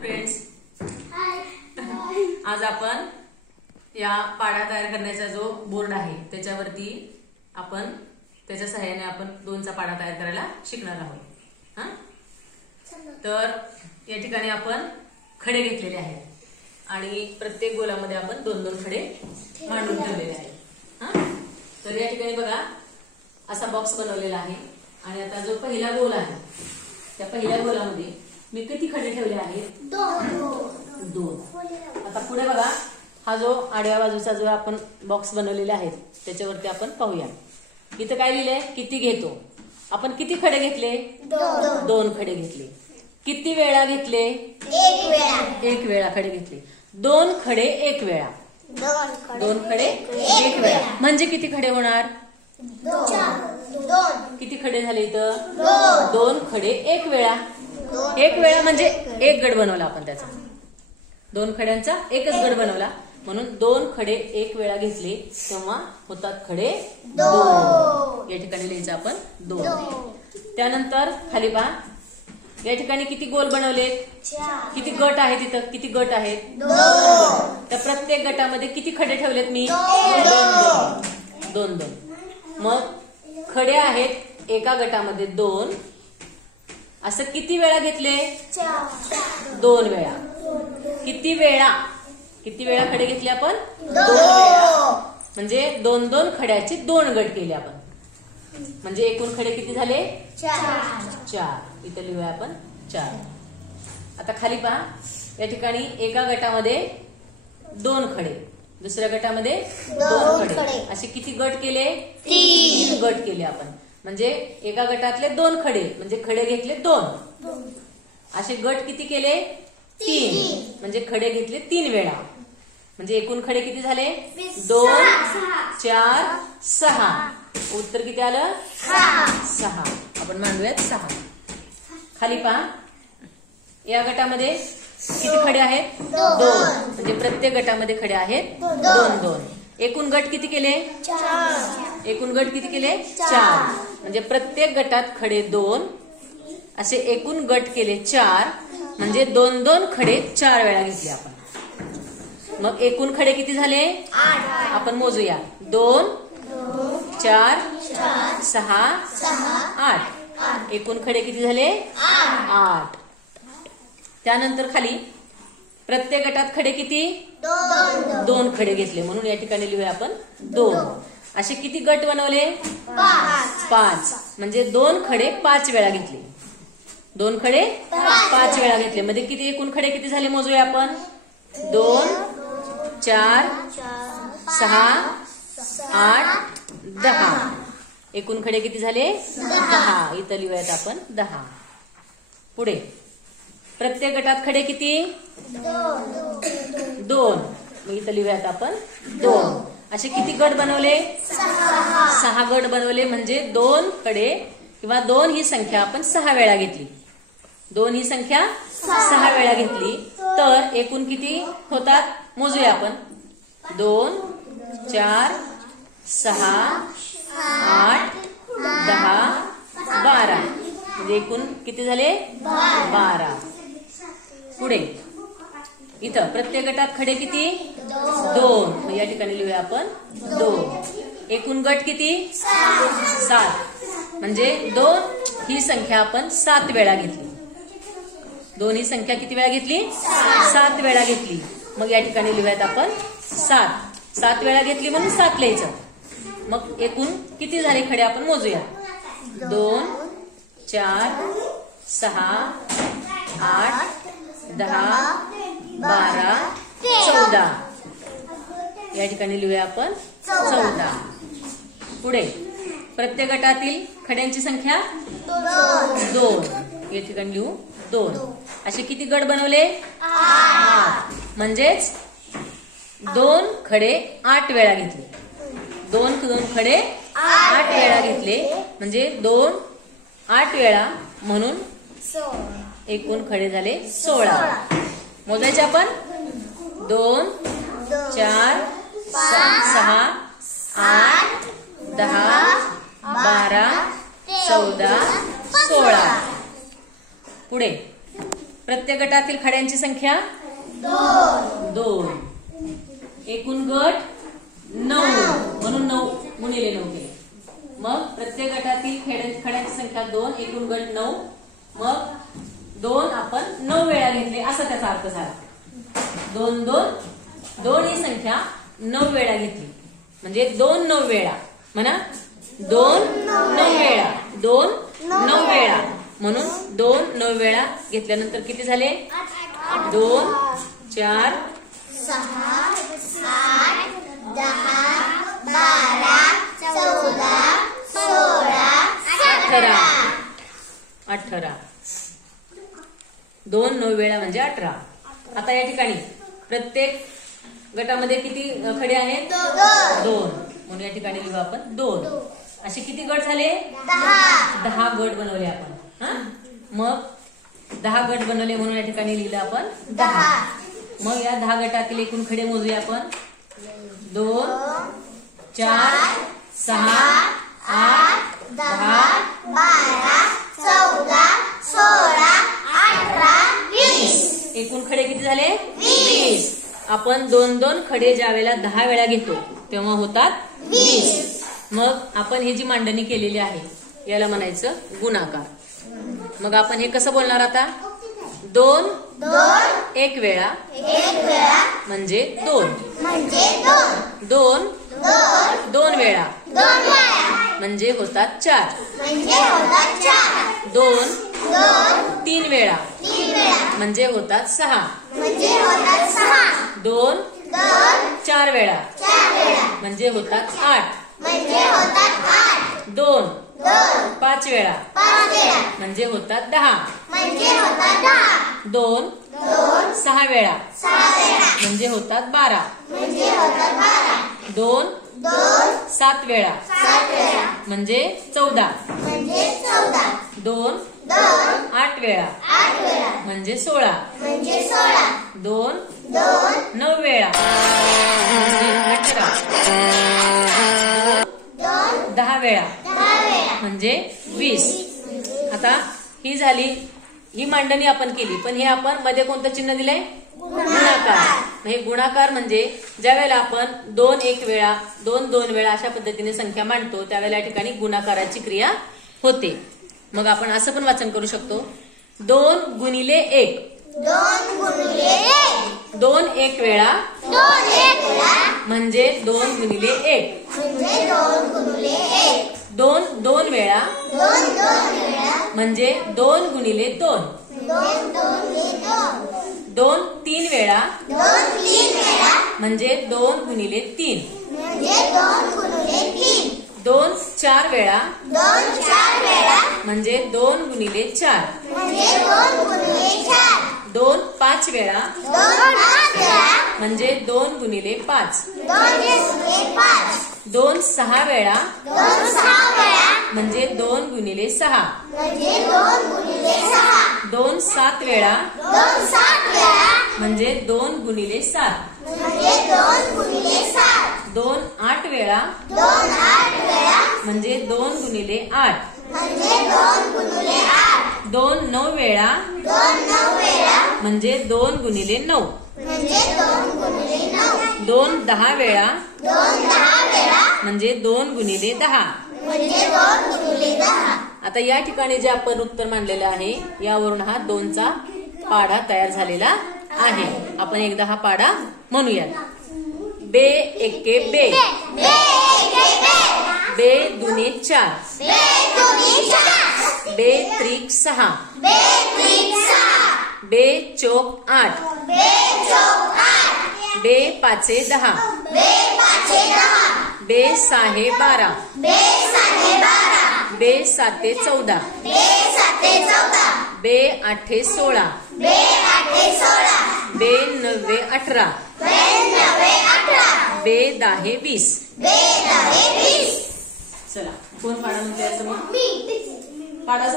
Friends, आज आपण या पाडा तयार करण्याचा जो बोर्ड आहे त्याच्यावरती आपण त्याच्या सहाय्याने आपण दोनचा पाडा तयार करायला शिकणार आहोत। तर या ठिकाणी आपण खडे घेतलेले आहेत आणि प्रत्येक गोलामध्ये आपण दोन दोन खडे मांडून ठेवलेले आहेत। तर या ठिकाणी बघा असा बॉक्स बनवलेला आहे आणि आता जो पहिला गोल आहे त्या पहिल्या गोलामध्ये मी किती खडे ठेवले आहेत? दोन। आता पुढे बघा हा जो आडव्या बाजूचा जो आपण बॉक्स बनवलेला आहे त्याच्यावरती आपण पाहूया। इथं काय लिहिलंय? किती घेतो। आपण किती खडे घेतले? दोन खडे घेतले। किती वेळा घेतले? एक वेळा खडे घेतले। दोन खडे एक वेळा। दोन खडे एक वेळा म्हणजे किती खडे होणार? किती खडे झाले इथं? दोन खडे एक वेळा। एक वेळा म्हणजे एक गट बनवला आपण त्याचा, दोन खड्यांचा एकच गट बनवला म्हणून दोन खडे एक वेळा घेतले तेव्हा होतात खडे दोन। या ठिकाणी लिहायचं आपण दोन। त्यानंतर खाली पहा या ठिकाणी किती गोल बनवले, किती गट आहेत तिथं, किती गट आहेत? त्या प्रत्येक गटामध्ये किती खडे ठेवलेत मी? दोन दोन। मग खडे आहेत एका गटामध्ये दोन, असं किती वेळा घेतले? दोन वेळा। किती वेळा खडे घेतले आपण? दोन वेळा म्हणजे दोन दोन खड्याचे दोन गट केले आपण म्हणजे एकूण खडे किती झाले? चार। इथे लिहूया आपण चार। आता खाली पहा या ठिकाणी एका गटामध्ये दोन खडे, दुसऱ्या गटामध्ये दोन खडे, असे किती गट केले? तीन गट केले आपण म्हणजे एका गटातले दोन खडे म्हणजे खडे घेतले दोन, असे गट किती केले? तीन म्हणजे खडे घेतले तीन वेळा म्हणजे एकूण खडे किती झाले? दोन, चार, सहा। उत्तर किती आलं? सहा। आपण मांडूयात सहा। खाली पहा या गटामध्ये किती खडे आहेत? दोन म्हणजे प्रत्येक गटामध्ये खडे आहेत दोन दोन। एकूण गट किती केले? एकूण गट किती केले? चार म्हणजे प्रत्येक गटात खडे दोन, असे एकूण गट केले चार म्हणजे दोन दोन खडे चार वेळा घेतले आपण। मग एकूण खडे किती झाले? आपण मोजूया। दोन, चार, सहा, आठ। एकूण खडे किती झाले? आठ। त्यानंतर खाली प्रत्येक गटात खडे किती? दोन खडे घेतले म्हणून या ठिकाणी लिहूया आपण दोन। असे किती गट बनवले? पाच म्हणजे दोन खडे पाच वेळा घेतले। दोन खडे पाच वेळा घेतले म्हणजे किती एकूण खडे किती झाले मोजूया आपण। दोन, चार, सहा, आठ, दहा। एकूण खडे किती झाले? दहा। इथं लिहूयात आपण दहा। पुढे प्रत्येक गटात खडे किती? दोन। मग इथं लिहूयात आपण दोन। असे किती गट बनवले? सहा गट बनवले म्हणजे दोन खडे किंवा दोन ही संख्या आपण सहा वेळा घेतली। दोन ही संख्या सहा वेळा घेतली तर एकूण किती होतात मोजूया आपण। दोन, चार, सहा, आठ, दहा, बारा म्हणजे एकूण किती झाले? 12। पुढे इथं प्रत्येक गटात खडे किती? दोन। या ठिकाणी लिहूया आपण दोन। एकूण गट किती? 7 म्हणजे दोन ही संख्या आपण 7 वेळा घेतली। दोन ही संख्या किती वेळा घेतली? 7 वेळा घेतली। मग या ठिकाणी लिहूयात आपण 7। 7 वेळा घेतली म्हणून 7 लिहायचं। मग एकूण किती झाले खडे आपण मोजूया। 2, 4, 6, 8, 10, 12, 14। या ठिकाणी लिहूया आपण 14। पुढे प्रत्येक गटातील खड्यांची संख्या 2। या ठिकाणी लिहू 2। असे किती गट बनवले? 8 म्हणजेच दोन खडे 8 वेळा घेतले। दोन खडे 8 वेळा घेतले म्हणजे 2 8 वेळा म्हणून एकूण खडे झाले 16। मोजायचे आपण 2, 4, 6, 8, 10, 12, 14, 16। पुढे प्रत्येक गटातील खड्यांची संख्या 2. एकूण गट 9 म्हणून 9 गुणिले 9 केले. मग प्रत्येक गटातील खड्यांची संख्या 2, एकूण गट 9. मग 2 आपण 9 वेळा घेतले असा त्याचा अर्थ झाला. 2 2 2 ही संख्या 9 वेळा घेतली म्हणजे 2 9 वेळा म्हणा. 2 9 वेळा 2 9 वेळा म्हणून 2 9 वेळा घेतल्यानंतर किती झाले? 2 4 6 8 10 12 14 16 18. 18 2 9 वेळा म्हणजे 18. आता या ठिकाणी प्रत्येक गटामध्ये किती खडे आहेत? 2. म्हणून या ठिकाणी लिहू आपण 2. असे किती गट झाले? 10 गट बनवले आपण. मग 10 गट बनवले म्हणून या ठिकाणी लिहिलं आपण 10. मग या 10 गटातील एकूण खडे मोजूया आपण. 2 4 6 8 10 12 14 16 18 20. एकूण खडे किती झाले? 20. आपण 2 2 खडे ज्या वेळेला 10 वेळा घेतो तेव्हा होतात 20. मग आपण ही जी मांडणी केलेली आहे याला म्हणायचं गुणाकार. मग आपण हे कसं बोलणार आता? 2 एक वेळा म्हणजे 2. 2 2 वेळा म्हणजे होतात 4. 2 3 वेळा म्हणजे होतात 6. 2 4 वेळा म्हणजे होतात 8. 2 5 वेळा म्हणजे होतात 10. 2 6 वेळा म्हणजे होतात 12. 2 7 वेळा म्हणजे 14. 2 8 वेळा म्हणजे 16. 2 9 वेळा म्हणजे 18. 10 वेळा म्हणजे 20. आता ही झाली ही मांडणी आपण केली. पण हे आपण मध्ये कोणतं चिन्ह दिलंय? गुणाकार. हे गुणाकार म्हणजे ज्या वेळेला आपण 2 1 वेळा 2 2 वेळा अशा पद्धतीने संख्या मांडतो त्यावेळेला या ठिकाणी गुणाकाराची क्रिया होते. मग आपण असं पण वाचन करू शकतो 2 गुणिले 1. 2 1 वेळा म्हणजे 2 गुणिले 1. 2 2 वेळा म्हणजे 2 गुणिले 2. 2 3 वेळा म्हणजे 2 गुणिले 3. 2 4 वेळा म्हणजे 2 गुणिले 4. 2 5 वेळा म्हणजे 2 गुणिले 5. 2 6 वेळा म्हणजे 2 गुणिले 6. 2 7 वेळा म्हणजे 2 गुणिले 7. 2 8 वेळा म्हणजे 2 गुणिले 8. 2 9 वेळा म्हणजे 2 गुणिले 9. 2 10 वेळा म्हणजे 2 गुणिले 10. आता या ठिकाणी जे आपण उत्तर मांडलेलं आहे यावरून हा 2चा पाढा तयार झालेला आहे. आपण एकदा हा पाढा म्हणूयात. बे एके बे, बे दुने 4, बे त्रिक 6, बे चौक 8, बे पाचे 10, बे सहा 12, बे साते 14, बे आठे 16, बे नवे 18, बे दाहे 20. चला कोण पाडा म्हणते असं मग पाडा